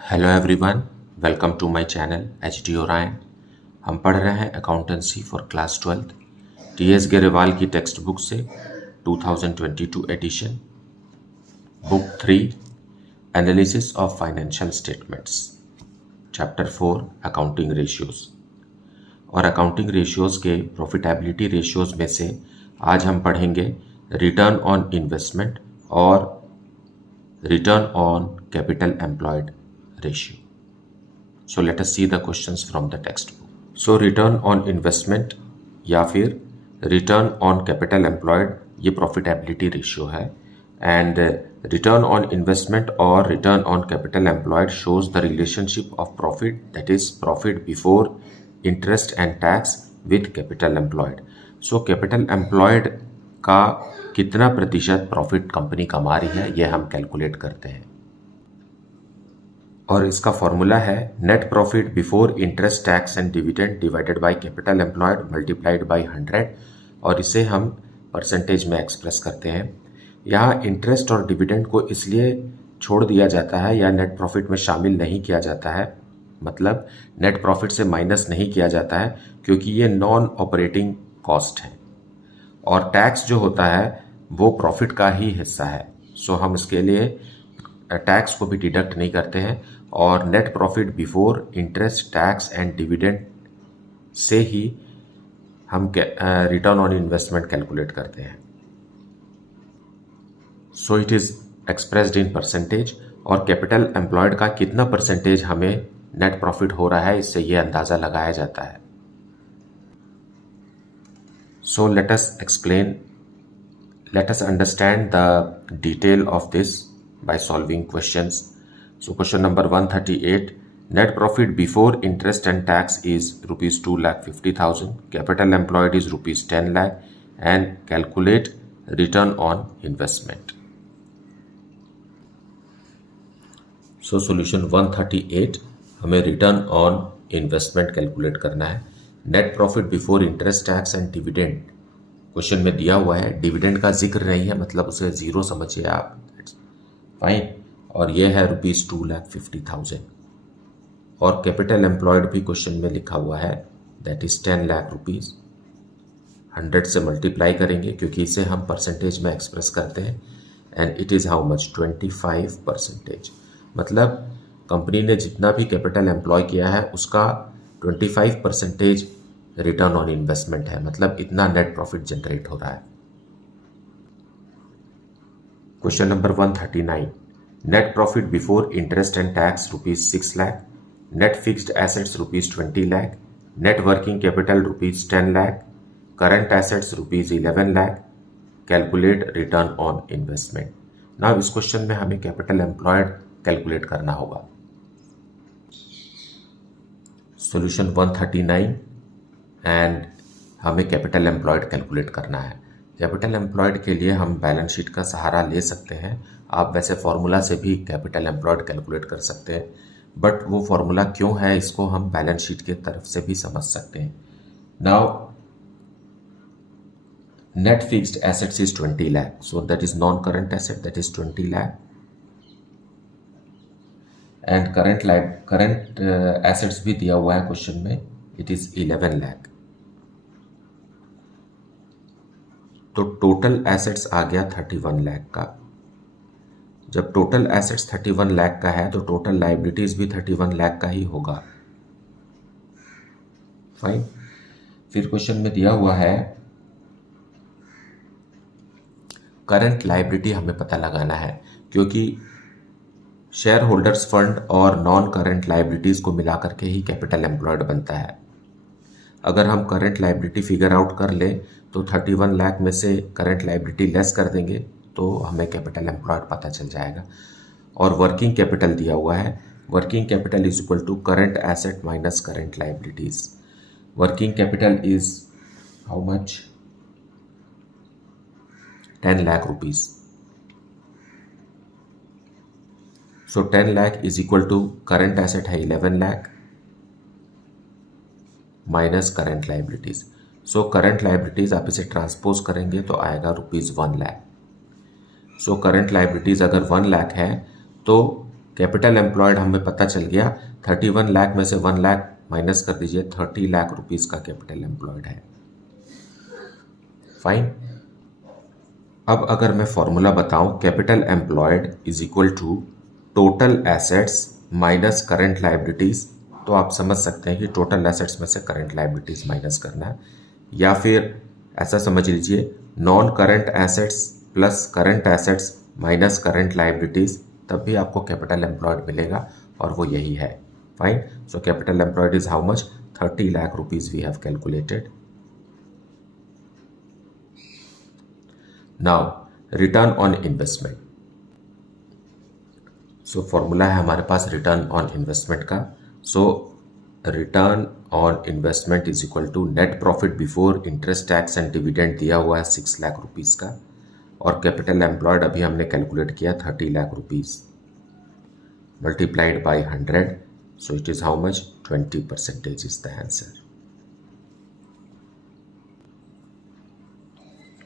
Hello everyone, welcome to my channel H D Orion. हम पढ़ रहे हैं accountancy for class 12 T S. Grewal की टेक्स्ट बुक से 2022 edition, book 3 analysis of financial statements, chapter 4 accounting ratios. और accounting ratios के profitability ratios में से आज हम पढ़ेंगे रिटर्न ऑन इन्वेस्टमेंट और return on capital employed ratio. So let us see the questions from the textbook. So return on investment या फिर return on capital employed ये profitability ratio है, and return on investment or return on capital employed shows the relationship of profit, that is profit before interest and tax with capital employed. So capital employed का कितना प्रतिशत profit company कमा रही है ये हम calculate करते हैं, और इसका फॉर्मूला है net profit before interest tax and dividend divided by capital employed multiplied by 100, और इसे हम परसेंटेज में एक्सप्रेस करते हैं। यहाँ इंटरेस्ट और डिविडेंड को इसलिए छोड़ दिया जाता है या नेट प्रॉफिट में शामिल नहीं किया जाता है, मतलब नेट प्रॉफिट से माइनस नहीं किया जाता है, क्योंकि ये नॉन ऑपरेटिंग कॉस्ट है और टैक्स जो होता है वो प्रॉफिट का ही हिस्सा है। सो हम इसके लिए टैक्स को भी डिडक्ट नहीं करते हैं और net profit before interest tax and dividend से ही हम रिटर्न ऑन इन्वेस्टमेंट कैलकुलेट करते हैं। सो it is expressed in percentage, और कैपिटल एम्प्लॉयड का कितना परसेंटेज हमें नेट प्रॉफिट हो रहा है इससे ये अंदाज़ा लगाया जाता है। सो let us understand the detail of this by solving questions. So question number 138, net profit before interest and tax is rupees 2,50,000, capital employed is rupees 10 lakh, and calculate return on investment. So solution 138, हमें return on investment calculate करना है। net profit before interest tax and dividend question में दिया हुआ है, dividend का जिक्र नहीं है, मतलब उसे जीरो समझिए आप, फाइन। और ये है रुपीज़ 2,50,000, और कैपिटल एम्प्लॉयड भी क्वेश्चन में लिखा हुआ है, दैट इज 10 लाख रुपीज़। 100 से मल्टीप्लाई करेंगे क्योंकि इसे हम परसेंटेज में एक्सप्रेस करते हैं, and it is how much 25%। मतलब कंपनी ने जितना भी कैपिटल एम्प्लॉय किया है उसका 25% रिटर्न ऑन इन्वेस्टमेंट है, मतलब इतना नेट प्रॉफिट जनरेट हो रहा है। Question number 139, net profit before interest and tax rupees 6 lakh, net fixed assets rupees 20 lakh, net working capital rupees 10 lakh, current assets rupees 11 lakh, calculate return on investment. Now इस question में हमें capital employed calculate करना होगा। Solution 139, and हमें capital employed calculate करना है। Capital employed के लिए हम बैलेंस शीट का सहारा ले सकते हैं, आप वैसे फॉर्मूला से भी कैपिटल एम्प्लॉयड कैलकुलेट कर सकते हैं, बट वो फॉर्मूला क्यों है इसको हम बैलेंस शीट की तरफ से भी समझ सकते हैं। Now net fixed assets is 20 lakh, so that is non current asset, that is 20 lakh, and current assets भी दिया हुआ है क्वेश्चन में, इट इज 11 लाख। तो टोटल एसेट्स आ गया 31 लाख का। जब टोटल एसेट्स 31 लाख का है तो टोटल लायबिलिटीज भी 31 लाख का ही होगा, फाइन। फिर क्वेश्चन में दिया हुआ है करंट लायबिलिटी हमें पता लगाना है, क्योंकि शेयर होल्डर्स फंड और नॉन करंट लायबिलिटीज को मिलाकर के ही कैपिटल एम्प्लॉयड बनता है। अगर हम करंट लायबिलिटी फिगर आउट कर लें तो 31 लाख में से करंट लायबिलिटी लेस कर देंगे तो हमें कैपिटल एम्प्लॉयड पता चल जाएगा। और वर्किंग कैपिटल दिया हुआ है, working capital is equal to current asset minus current liabilities. Working capital is how much, 10 lakh rupees. So 10 lakh is equal to current asset है 11 lakh minus current liabilities. So current liabilities आप इसे ट्रांसपोज करेंगे तो आएगा rupees 1 lakh. So current liabilities अगर 1 लाख है तो capital employed हमें पता चल गया 31 लाख में से 1 लाख माइनस कर दीजिए, 30 लाख रुपीस का कैपिटल एम्प्लॉयड है। फाइन। अब अगर मैं फॉर्मूला बताऊं, capital employed is equal to total assets minus current liabilities, तो आप समझ सकते हैं कि टोटल एसेट्स में से करंट लाइबिलिटीज माइनस करना है, या फिर ऐसा समझ लीजिए non current assets plus current assets minus current liabilities, तब भी आपको कैपिटल एम्प्लॉयड मिलेगा और वो यही है। Fine. So capital employed is how much? 30 lakh rupees we have calculated. Now return on investment. So formula है हमारे पास रिटर्न ऑन इन्वेस्टमेंट का। So return on investment is equal to net profit before interest tax and dividend दिया हुआ है 6 lakh rupees का, और capital employed अभी हमने कैलकुलेट किया 30 lakh rupees multiplied by 100, so it is how much? 20% is the answer.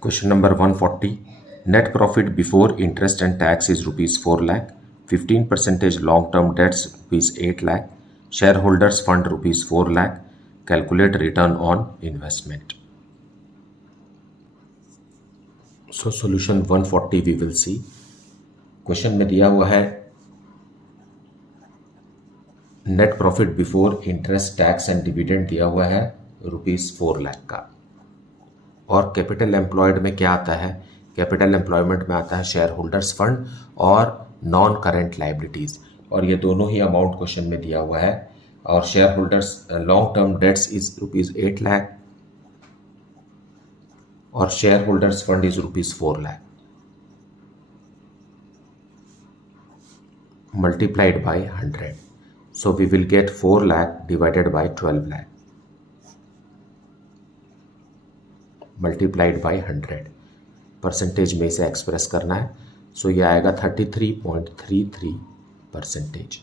Question number 140, net profit before interest and tax is rupees 4 lakh, 15% long term debts rupees 8 lakh, share holders fund rupees 4 lakh, calculate return on investment. So solution 140 we will see. Question में दिया हुआ है net profit before interest tax and dividend दिया हुआ है rupees 4 lakh का, और capital employed में क्या आता है? कैपिटल एम्प्लॉयमेंट में आता है शेयर होल्डर्स फंड और नॉन करेंट लाइबिलिटीज, और ये दोनों ही अमाउंट क्वेश्चन में दिया हुआ है। और shareholders long term debts is rupees 8 lakh और share holders fund is rupees 4 lakh multiplied by 100, so we will get 4 lakh divided by 12 lakh multiplied by 100। Percentage में इसे एक्सप्रेस करना है, सो ये आएगा 33.33%।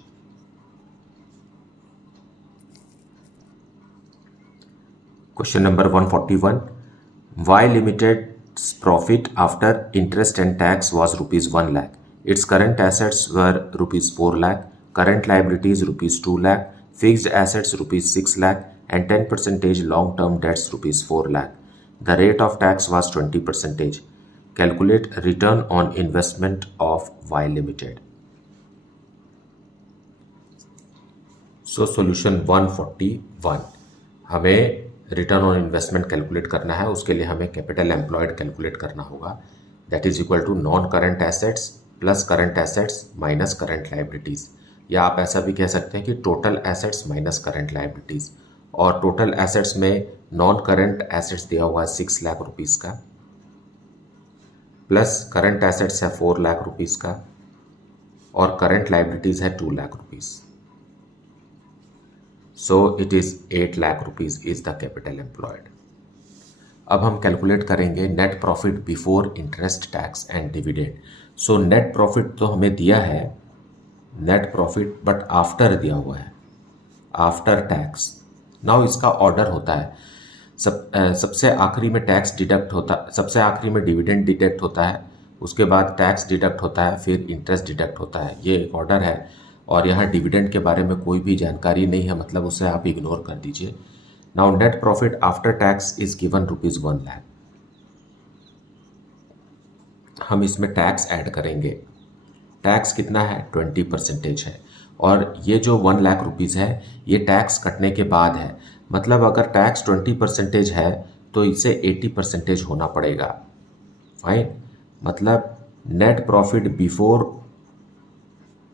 Question number 141, Y limited's profit after interest and tax was rupees 1 lakh, its current assets were rupees 4 lakh, current liabilities rupees 2 lakh, fixed assets rupees 6 lakh and 10% long term debts rupees 4 lakh. The rate of tax was 20%. Calculate return on investment of Y Limited. So solution 141, हमें return on investment calculate करना है, उसके लिए हमें capital employed calculate करना होगा, that is equal to non current assets plus current assets minus current liabilities, या आप ऐसा भी कह सकते हैं कि total assets minus current liabilities, और टोटल एसेट्स में नॉन करंट एसेट्स दिया हुआ है 6 लाख रुपीस का, प्लस करंट एसेट्स है 4 लाख रुपीस का, और करंट लाइबिलिटीज है 2 lakh rupees, so it is 8 lakh rupees is the capital employed. अब हम कैलकुलेट करेंगे net profit before interest tax and dividend. So net profit तो हमें दिया है, नेट प्रॉफिट, बट आफ्टर दिया हुआ है, आफ्टर टैक्स। नाउ इसका ऑर्डर होता है, सबसे आखिरी में टैक्स डिडक्ट होता, सबसे आखिरी में डिविडेंड डिडक्ट होता है, उसके बाद टैक्स डिडक्ट होता है, फिर इंटरेस्ट डिडक्ट होता है, ये एक ऑर्डर है। और यहाँ डिविडेंड के बारे में कोई भी जानकारी नहीं है, मतलब उसे आप इग्नोर कर दीजिए। Now net profit after tax is given rupees 1 lakh, हम इसमें टैक्स ऐड करेंगे, टैक्स कितना है? 20% है, और ये जो 1 लाख रुपीज़ है ये टैक्स कटने के बाद है, मतलब अगर टैक्स 20% है तो इसे 80% होना पड़ेगा। फाइन, मतलब नेट प्रॉफिट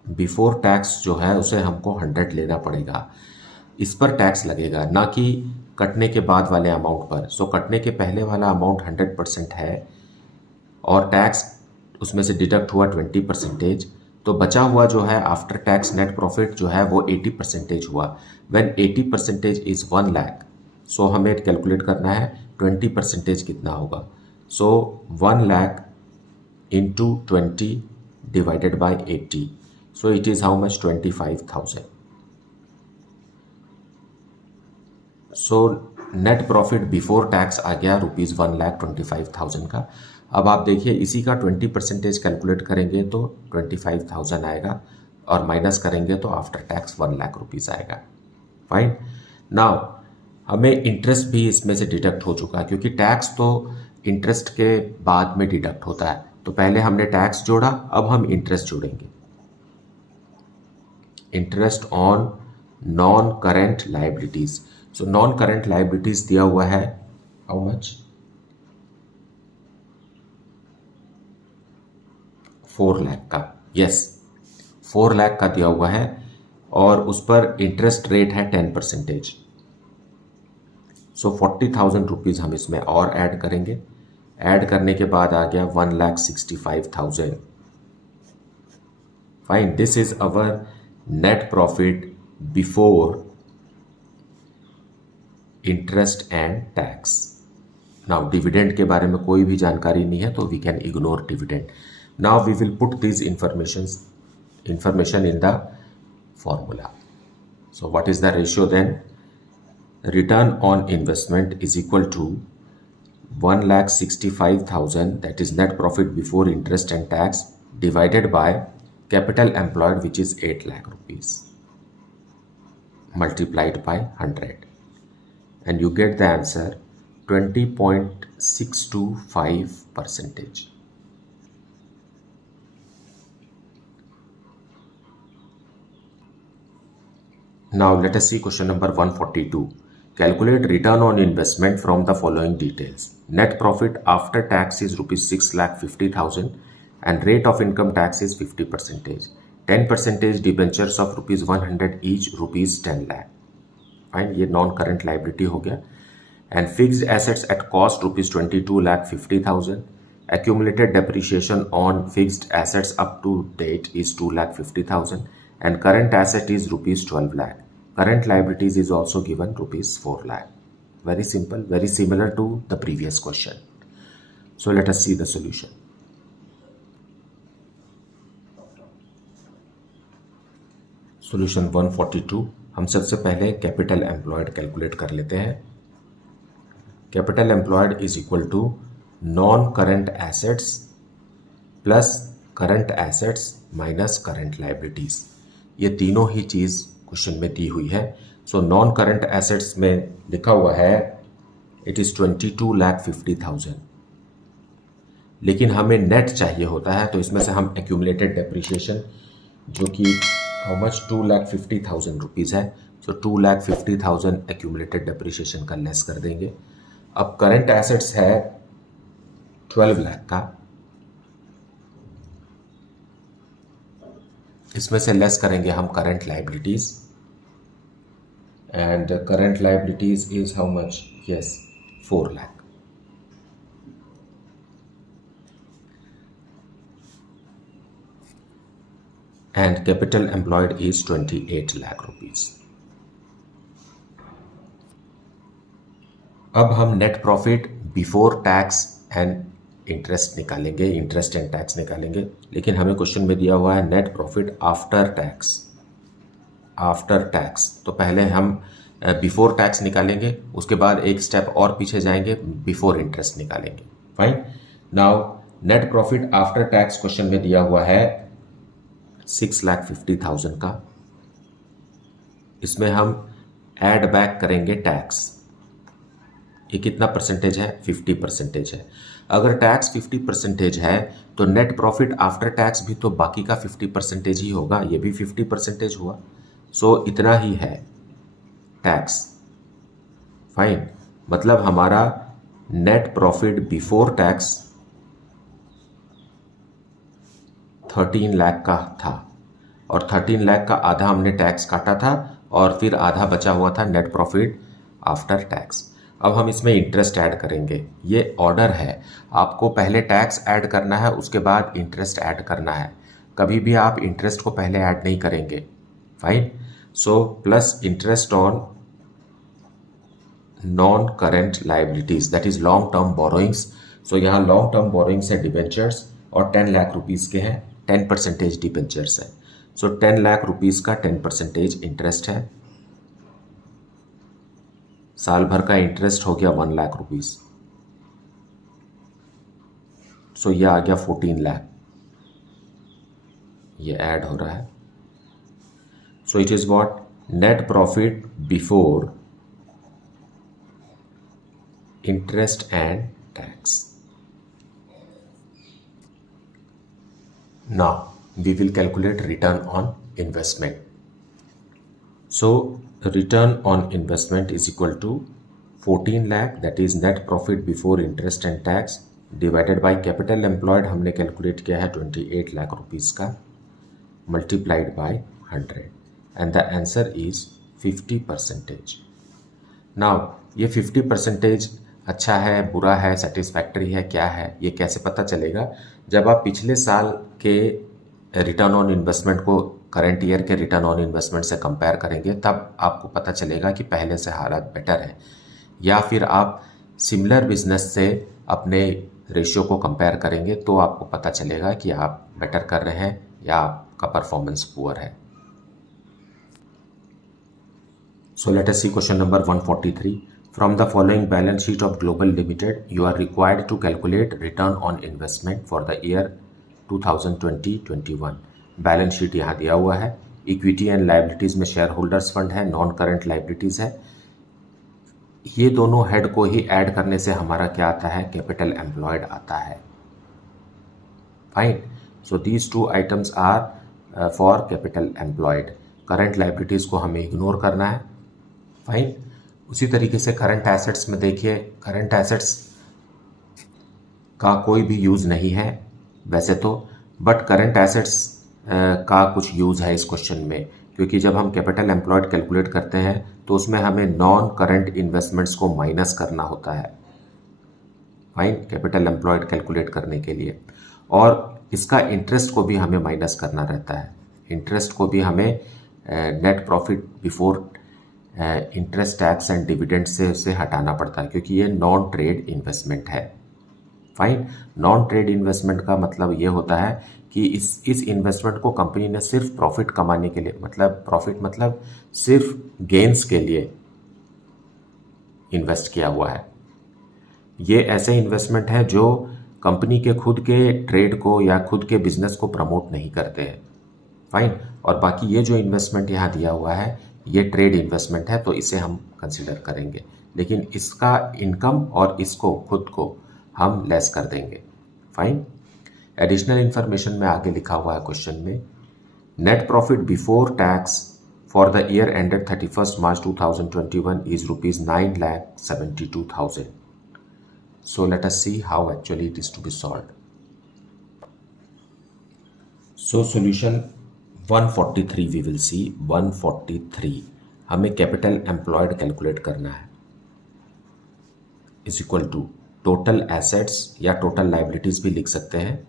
बिफोर टैक्स जो है उसे हमको 100 लेना पड़ेगा, इस पर टैक्स लगेगा, ना कि कटने के बाद वाले अमाउंट पर। सो कटने के पहले वाला अमाउंट 100% है और टैक्स उसमें से डिडक्ट हुआ 20%, तो बचा हुआ जो है आफ्टर टैक्स नेट प्रॉफिट जो है वो 80% हुआ। व्हेन 80% इज 1 लाख, सो हमें कैलकुलेट करना है 20% कितना होगा। So 1 lakh into 20 divided by 80, so it is how much? 25,000। So net profit before tax आ गया रुपीज़ 1,25,000 का। अब आप देखिए इसी का 20% कैलकुलेट करेंगे तो 25,000 आएगा, और माइनस करेंगे तो आफ्टर टैक्स 1 लाख रुपीज़ आएगा। फाइन। नाउ हमें इंटरेस्ट भी इसमें से डिडक्ट हो चुका है, क्योंकि टैक्स तो इंटरेस्ट के बाद में डिडक्ट होता है। तो पहले हमने टैक्स जोड़ा, अब हम इंटरेस्ट जोड़ेंगे। Interest on non current liabilities. So non current liabilities दिया हुआ है हाउ मच, 4 लाख का। यस, 4 लाख का दिया हुआ है और उस पर इंटरेस्ट रेट है 10%। सो 40,000 रुपीज़ हम इसमें और ऐड करेंगे। ऐड करने के बाद आ गया 1,65,000। Fine, this is our net profit before interest and tax. Now dividend के बारे में कोई भी जानकारी नहीं है, तो we can ignore dividend. Now we will put this information in the formula. So what is the ratio then? Return on investment is equal to 1,65,000, that is net profit before interest and tax, divided by capital employed, which is 8 lakh rupees, multiplied by 100, and you get the answer 20.625%. Now let us see question number 142. Calculate return on investment from the following details. Net profit after tax is rupees 6,50,000 and rate of income tax is 50%. 10% debentures of rupees 100 each, rupees 10 lakh. Fine, ये non current liability हो गया. And fixed assets at cost rupees 22,50,000. Accumulated depreciation on fixed assets up to date is 2,50,000 and current asset is rupees 12 lakh. Current liabilities is also given rupees 4 lakh. Very simple, very similar to the previous question. So let us see the solution. Solution 142. हम सबसे पहले capital employed calculate कर लेते हैं। Capital employed is equal to non current assets plus current assets minus current liabilities. ये तीनों ही चीज़ question में दी हुई है। सो नॉन करंट एसेट्स में लिखा हुआ है इट इज़ 22,50,000, लेकिन हमें नेट चाहिए होता है, तो इसमें से हम एक्यूमुलेटेड डेप्रिसिएशन जो कि हाउ मच 2,50,000 रुपीज़ है, सो 2,50,000 एक्यूमुलेटेड डेप्रिसिएशन का लेस कर देंगे। अब करंट एसेट्स है 12 लाख का, इसमें से लेस करेंगे हम current liabilities, and current liabilities is how much, yes 4 lakh. And capital employed is 28 lakh rupees. अब हम net profit before tax and interest निकालेंगे, इंटरेस्ट एंड टैक्स निकालेंगे, लेकिन हमें क्वेश्चन में दिया हुआ है net profit after tax. After tax तो पहले हम बिफोर टैक्स निकालेंगे, उसके बाद एक स्टेप और पीछे जाएंगे, बिफोर इंटरेस्ट निकालेंगे। Fine. Now net profit after tax question में दिया हुआ है 6,50,000 का। इसमें हम ऐड बैक करेंगे टैक्स। ये कितना परसेंटेज है, 50% है। अगर टैक्स 50% है तो नेट प्रॉफिट आफ्टर टैक्स भी तो बाकी का 50% ही होगा, ये भी 50% हुआ। सो इतना ही है टैक्स। फाइन, मतलब हमारा net profit before tax 13 lakh का था, और 13 लाख का आधा हमने टैक्स काटा था और फिर आधा बचा हुआ था नेट प्रॉफिट आफ्टर टैक्स। अब हम इसमें इंटरेस्ट ऐड करेंगे। ये ऑर्डर है, आपको पहले टैक्स ऐड करना है, उसके बाद इंटरेस्ट ऐड करना है। कभी भी आप इंटरेस्ट को पहले ऐड नहीं करेंगे। Fine. So plus interest on non current liabilities, that is long term borrowings. So यहाँ लॉन्ग टर्म बोरोइंग्स है डिबेंचर्स, और 10 लाख रुपीज़ के हैं, 10% डिबेंचर्स है। सो 10 लाख रुपीज़ का 10% इंटरेस्ट है। साल भर का इंटरेस्ट हो गया 1 लाख रुपीज़। सो ये आ गया 14 लाख, ये ऐड हो रहा है। So it is what? Net profit before interest and tax. Now we will calculate return on investment. So return on investment is equal to 14 lakh, that is net profit before interest and tax, divided by capital employed हमने calculate किया है 28 lakh rupees का, multiplied by 100 and the answer is 50%. Now ये 50% अच्छा है, बुरा है, satisfactory है, क्या है, ये कैसे पता चलेगा? जब आप पिछले साल के रिटर्न ऑन इन्वेस्टमेंट को करंट ईयर के रिटर्न ऑन इन्वेस्टमेंट से कंपेयर करेंगे, तब आपको पता चलेगा कि पहले से हालात बेटर है. या फिर आप सिमिलर बिजनेस से अपने रेशियो को कंपेयर करेंगे तो आपको पता चलेगा कि आप बेटर कर रहे हैं या आपका परफॉर्मेंस पुअर है. So let us see question number 143. From the following balance sheet of Global Limited, you are required to calculate return on investment for the year 2020-21. Balance sheet यहाँ दिया हुआ है. इक्विटी एंड लाइबिलिटीज़ में share holders fund है, non current liabilities है. ये दोनों head को ही ऐड करने से हमारा क्या आता है? कैपिटल एम्प्लॉयड आता है. Fine. So these two items are for capital employed. Current liabilities को हमें इग्नोर करना है. फाइन. उसी तरीके से करंट एसेट्स में देखिए, करंट एसेट्स का कोई भी यूज़ नहीं है वैसे तो, बट करंट एसेट्स का कुछ यूज़ है इस क्वेश्चन में, क्योंकि जब हम कैपिटल एम्प्लॉयड कैलकुलेट करते हैं तो उसमें हमें नॉन करंट इन्वेस्टमेंट्स को माइनस करना होता है. फाइन. कैपिटल एम्प्लॉयड कैलकुलेट करने के लिए, और इसका इंटरेस्ट को भी हमें माइनस करना रहता है. इंटरेस्ट को भी हमें net profit before interest tax and dividend से उसे हटाना पड़ता है, क्योंकि ये नॉन ट्रेड इन्वेस्टमेंट है. फाइन. नॉन ट्रेड इन्वेस्टमेंट का मतलब ये होता है कि इस इन्वेस्टमेंट को कंपनी ने सिर्फ प्रॉफिट कमाने के लिए, मतलब प्रॉफिट मतलब सिर्फ गेन्स के लिए इन्वेस्ट किया हुआ है. ये ऐसे इन्वेस्टमेंट है जो कंपनी के खुद के ट्रेड को या खुद के बिजनेस को प्रमोट नहीं करते हैं. फाइन. और बाकी ये जो इन्वेस्टमेंट यहाँ दिया हुआ है ये ट्रेड इन्वेस्टमेंट है, तो इसे हम कंसिडर करेंगे, लेकिन इसका इनकम और इसको खुद को हम लेस कर देंगे. फाइन. एडिशनल इन्फॉर्मेशन में आगे लिखा हुआ है क्वेश्चन में, net profit before tax for the year ended 31 March 2021 is ₹9,72,000. So let us see how actually it is to be solved. So solution 143 we will see. 143 हमें capital employed calculate करना है, is equal to total assets या total liabilities भी लिख सकते हैं.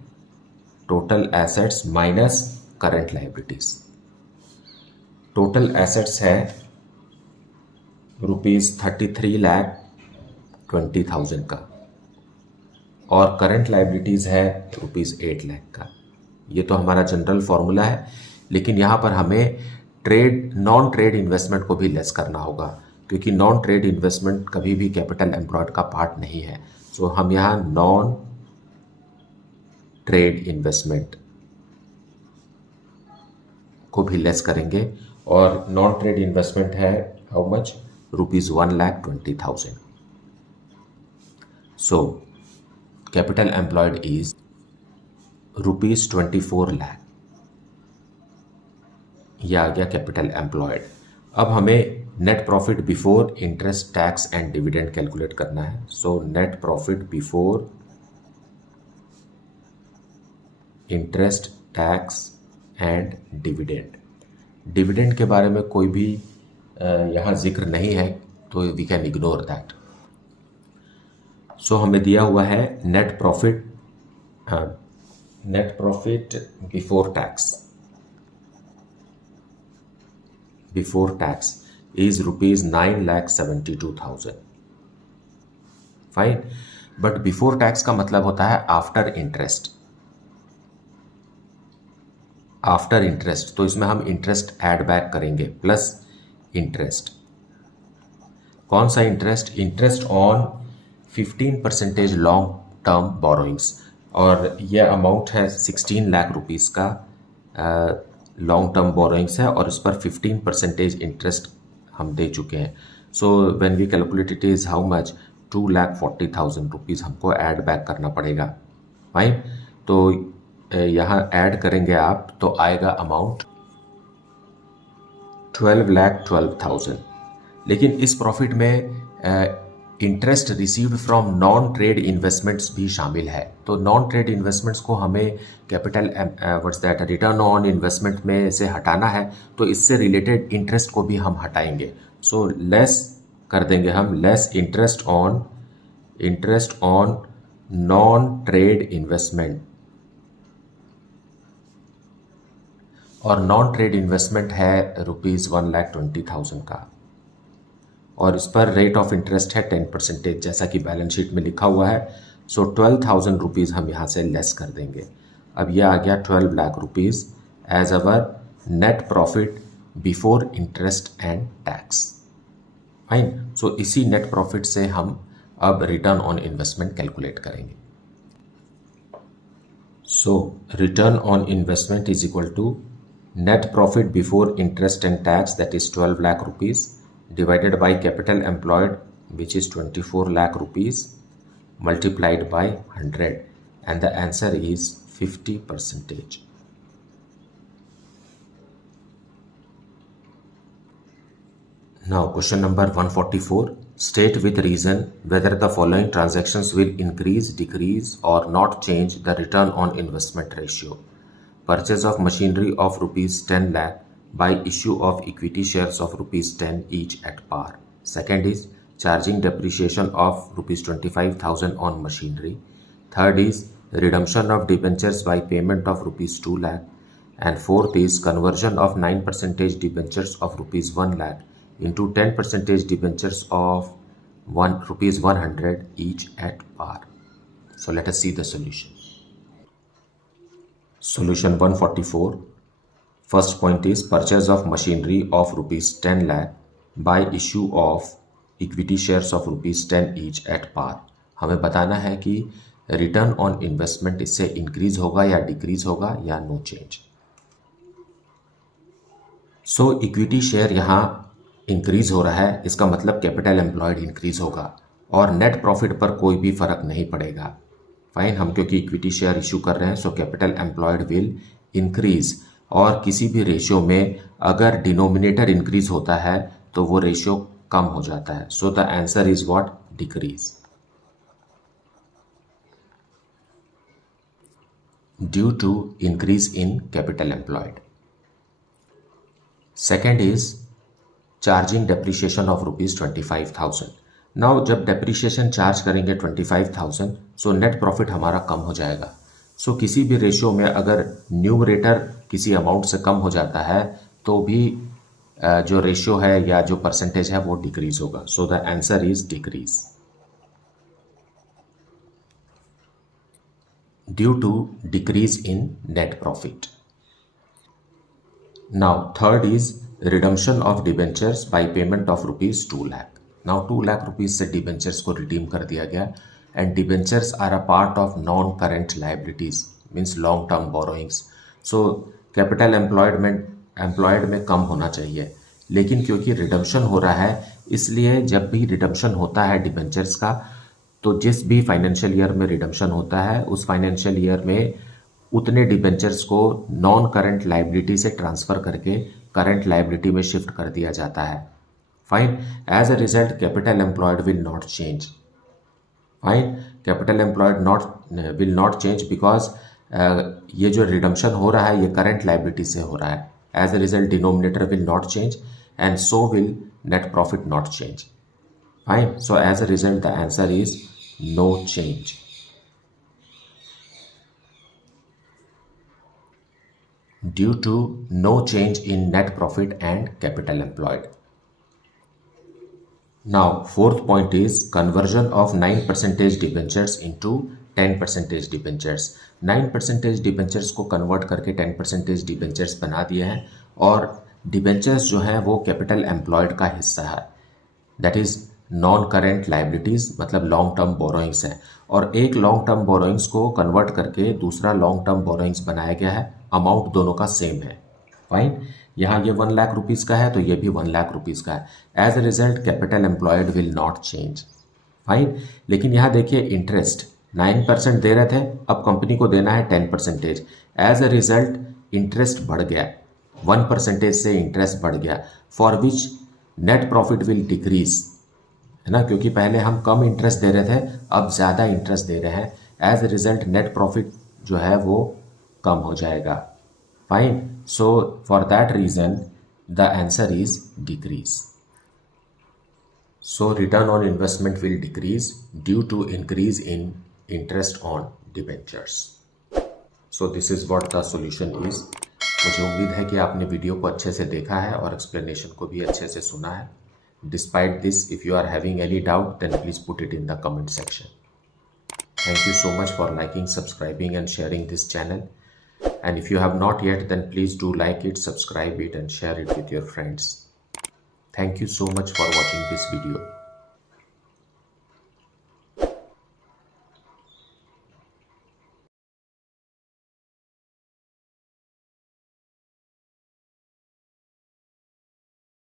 Total assets minus current liabilities. Total assets है ₹33,20,000 का, और करंट लाइबिलिटीज है ₹8 लाख का. ये तो हमारा जनरल फॉर्मूला है, लेकिन यहाँ पर हमें नॉन ट्रेड इन्वेस्टमेंट को भी लेस करना होगा, क्योंकि नॉन ट्रेड इन्वेस्टमेंट कभी भी कैपिटल एम्प्लॉयड का पार्ट नहीं है. सो हम यहाँ नॉन ट्रेड इन्वेस्टमेंट को भी लेस करेंगे, और नॉन ट्रेड इन्वेस्टमेंट है how much? ₹1,20,000. So capital employed is ₹24 lakh. यह आ गया कैपिटल एम्प्लॉयड. अब हमें net profit before interest tax and dividend calculate करना है. सो net profit before interest tax and dividend. Dividend के बारे में कोई भी यहाँ जिक्र नहीं है, तो वी कैन इग्नोर दैट. सो हमें दिया हुआ है net profit before tax is ₹9,72,000. Fine. But before tax का मतलब होता है आफ्टर इंटरेस्ट. आफ्टर इंटरेस्ट, तो इसमें हम इंटरेस्ट ऐड बैक करेंगे प्लस इंटरेस्ट. कौन सा interest? Interest on 15% long term borrowings, और यह अमाउंट है 16 लाख रुपीज़ का. लॉन्ग टर्म बोरोइंग्स है और इस पर 15% इंटरेस्ट हम दे चुके हैं। So when we calculate it is how much 2,40,000 rupees हमको ऐड बैक करना पड़ेगा। फाइन, तो यहाँ ऐड करेंगे आप तो आएगा अमाउंट 12,12,000। लेकिन इस प्रॉफिट में interest received from non trade investments भी शामिल है। तो नॉन ट्रेड इन्वेस्टमेंट्स को हमें capital what's that return on investment में से हटाना है, तो इससे रिलेटेड इंटरेस्ट को भी हम हटाएंगे। सो लेस कर देंगे हम, less interest on non trade investment, और नॉन ट्रेड इन्वेस्टमेंट है ₹1,20,000 का, और इस पर रेट ऑफ इंटरेस्ट है 10% जैसा कि बैलेंस शीट में लिखा हुआ है। सो 12,000 रुपीज़ हम यहाँ से लेस कर देंगे। अब यह आ गया 12 lakh rupees as our net profit before interest and tax. Fine, so इसी नेट प्रॉफिट से हम अब रिटर्न ऑन इन्वेस्टमेंट कैलकुलेट करेंगे। So return on investment is equal to net profit before interest and tax, that is 12 lakh rupees, divided by capital employed, which is 24 lakh rupees, multiplied by 100, and the answer is 50%. Now question number 144, state with reason whether the following transactions will increase, decrease or not change the return on investment ratio. Purchase of machinery of rupees 10 lakh by issue of equity shares of rupees 10 each at par. Second is charging depreciation of rupees 25,000 on machinery. Third is redemption of debentures by payment of rupees 2 lakh. And fourth is conversion of 9% debentures of rupees 1 lakh into 10% debentures of rupees 100 each at par. So let us see the solution. Solution 144. First point is purchase of machinery of rupees 10 lakh by issue of equity shares of rupees 10 each at par. हमें बताना है कि return on investment इससे increase होगा या decrease होगा या no change. सो equity share यहाँ इंक्रीज हो रहा है, इसका मतलब कैपिटल एम्प्लॉयड इंक्रीज होगा और नेट प्रॉफिट पर कोई भी फर्क नहीं पड़ेगा। फाइन, हम क्योंकि इक्विटी शेयर इशू कर रहे हैं, सो कैपिटल एम्प्लॉयड विल इंक्रीज, और किसी भी रेशियो में अगर डिनोमिनेटर इंक्रीज होता है तो वो रेशियो कम हो जाता है। So the answer is what? Decrease. Due to increase in capital employed. Second is charging depreciation of rupees 25,000। Now जब डेप्रिशिएशन चार्ज करेंगे 25,000, सो नेट प्रॉफिट हमारा कम हो जाएगा। सो किसी भी रेशियो में अगर न्यूमरेटर किसी अमाउंट से कम हो जाता है तो भी जो रेशियो है या जो परसेंटेज है वो डिक्रीज होगा। So the answer is decrease due to decrease in net profit. Now third is redemption of debentures by payment of rupees 2 lakh. Now 2 lakh rupees से डिबेंचर्स को रिडीम कर दिया गया, and debentures are a part of non-current liabilities, means long term borrowings. So capital employed में कम होना चाहिए, लेकिन क्योंकि रिडम्पशन हो रहा है इसलिए जब भी रिडम्पशन होता है डिबेंचर्स का, तो जिस भी फाइनेंशियल ईयर में रिडम्पशन होता है उस फाइनेंशियल ईयर में उतने डिबेंचर्स को नॉन करंट लाइबिलिटी से ट्रांसफर करके करंट लाइबिलिटी में शिफ्ट कर दिया जाता है। Fine, as a result capital employed will not change. Fine, capital employed will not change because ये जो रिडम्पशन हो रहा है ये करंट लाइबिलिटी से हो रहा है। As a result denominator will not change and so will net profit not change. Fine, so as a result the answer is no change. Due to no change in net profit and capital employed. Now, fourth point is conversion of 9% debentures into 10% debentures. 9% debentures को convert करके 10% debentures बना दिए हैं और debentures जो है वो capital employed का हिस्सा है, that is non current liabilities, मतलब long term borrowings है, और एक long term borrowings को convert करके दूसरा long term borrowings बनाया गया है, amount दोनों का same है। फाइन। यहाँ ये 1 लाख रुपीज़ का है तो ये भी 1 लाख रुपीज़ का है। As a result capital employed will not change. Fine. लेकिन यहाँ देखिए इंटरेस्ट 9% दे रहे थे, अब कंपनी को देना है 10%। एज ए रिजल्ट इंटरेस्ट बढ़ गया, 1% से इंटरेस्ट बढ़ गया, for which net profit will decrease, है ना, क्योंकि पहले हम कम इंटरेस्ट दे रहे थे, अब ज़्यादा इंटरेस्ट दे रहे हैं। As a result net profit जो है वो कम हो जाएगा। Fine. So for that reason the answer is decrease. So return on investment will decrease due to increase in interest on debentures. So this is what the solution is. मुझे उम्मीद है कि आपने वीडियो को अच्छे से देखा है और एक्सप्लेनेशन को भी अच्छे से सुना है. Despite this, if you are having any doubt, then please put it in the comment section. Thank you so much for liking, subscribing and sharing this channel. And if you have not yet, then please do like it, subscribe it and share it with your friends. Thank you so much for watching this video.